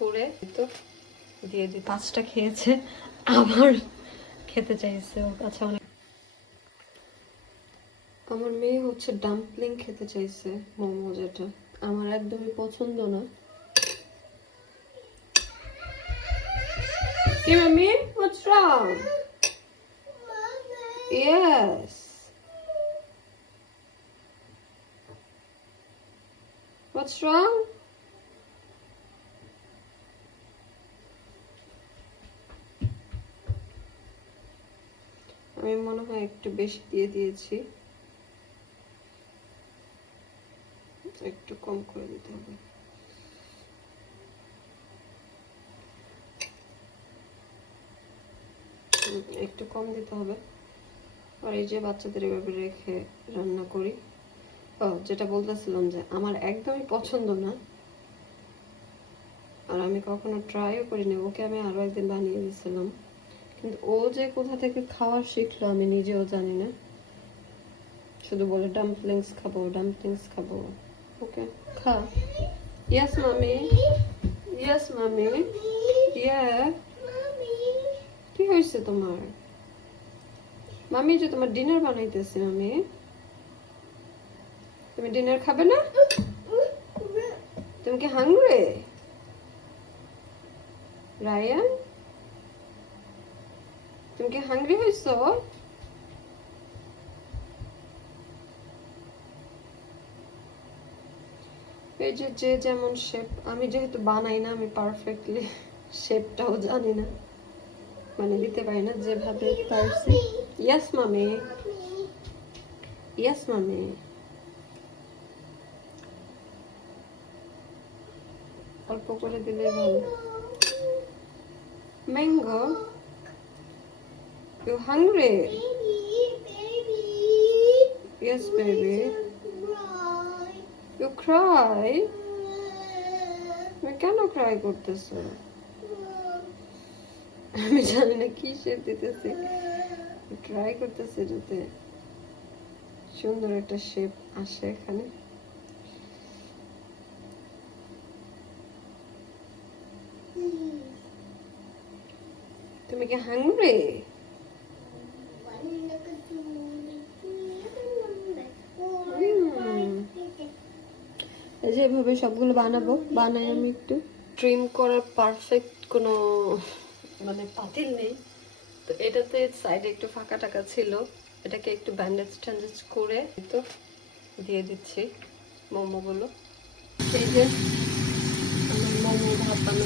করে তো দিয়ে দিই। 5টা খেয়েছে, আবার খেতে চাইছে। ওর কাছে অনেক। আমার মেয়ে হচ্ছে ডাম্পলিং খেতে চাইছে, মোমো, যেটা আমার একদমই পছন্দ না। কি মামি, what's wrong? Yes. What's wrong? আমি মনে হয় একটু বেশি দিয়ে দিয়েছি, একটু কম করে দিতে হবে। একটু কম দিতে হবে। আর এই যে বাচ্চাদের এভাবে রেখে রান্না করি। ও, যেটা বলতেছিলাম যে আমার একদমই পছন্দ না, আর আমি কখনো ট্রাইও করিনি। ওকে আমি আরো একদিন বানিয়ে দিয়েছিলাম, কিন্তু ও যে কোথা থেকে খাওয়া শিখলো আমি নিজেও জানি না। শুধু বলে ডাম্পলিংস খাবো, ডাম্পলিংস খাবো। ওকে খা। ইয়েস মামি, ইয়েস মামি। ইয়ে, কি হয়েছে তোমার? মামি যে তোমার ডিনার বানাইতেছে। মামি, তুমি ডিনার খাবে না? তুমি কি হাংরি? রায়ান, তুমি কি হাংরি হয়েছো? এই যে যে যেমন শেপ, আমি যেহেতু বানাই না, আমি পারফেক্টলি শেপটাও জানি না, মানে দিতে পারি না যেভাবে পারছি। ইয়েস মামি, ইয়েস মামি। অল্প করে দিলে ভালো। Mango, you hungry? Yes baby. You cry? তুমি কেন ক্রাই করতেছো? আমি জানি না কি শেপ দিতেছি, ট্রাই করতেছি যাতে সুন্দর একটা শেপ আসে এখানে। তুমি কি হাংরি? যেভাবে সবগুলো বানাবো, বানাই আমি একটু ট্রিম করার পারফেক্ট কোনো মানে পাতিল নেই, তো এটাতে সাইডে একটু ফাঁকা টাকা ছিল, এটাকে একটু ব্যান্ডেজ ট্যান্ডেজ করে তো দিয়ে দিচ্ছি মোমোগুলো। এই যে আমার মোমো ভাপানো